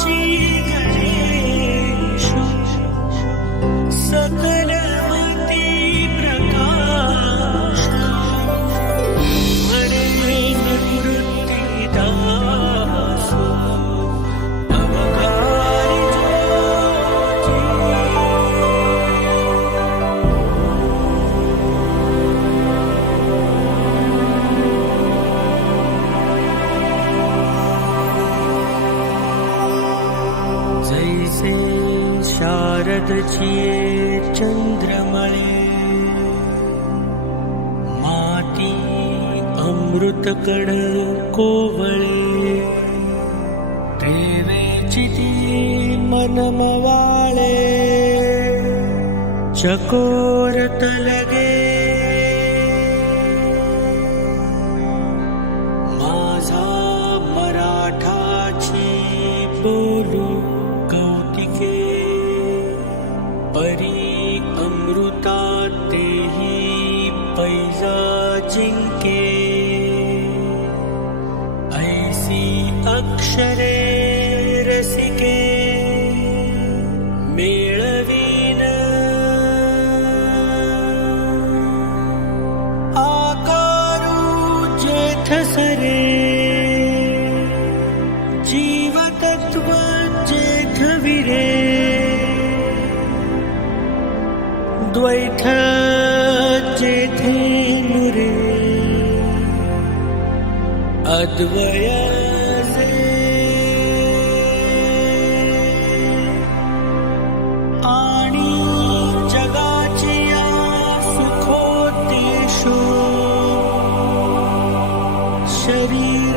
记忆。पदचिये चंद्रमळे माती अमृतकड कोवळे। प्रेमेची ती मनमवाळे। चकोर तलगे। माझा मराठाची बोलू। परी अमृता तेही जिंके। ऐसी अक्षरे रसिके। मेळवीन आकारू जेठ सरे द्वैठाचे धेनुरे अद्वयासे आणि जगाची सुखोतीशो शरीर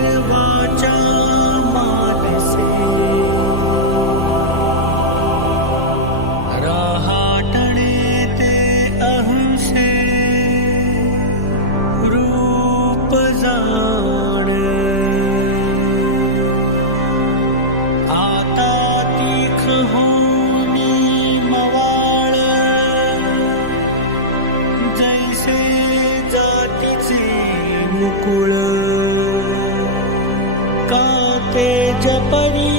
कुळ काते जपरी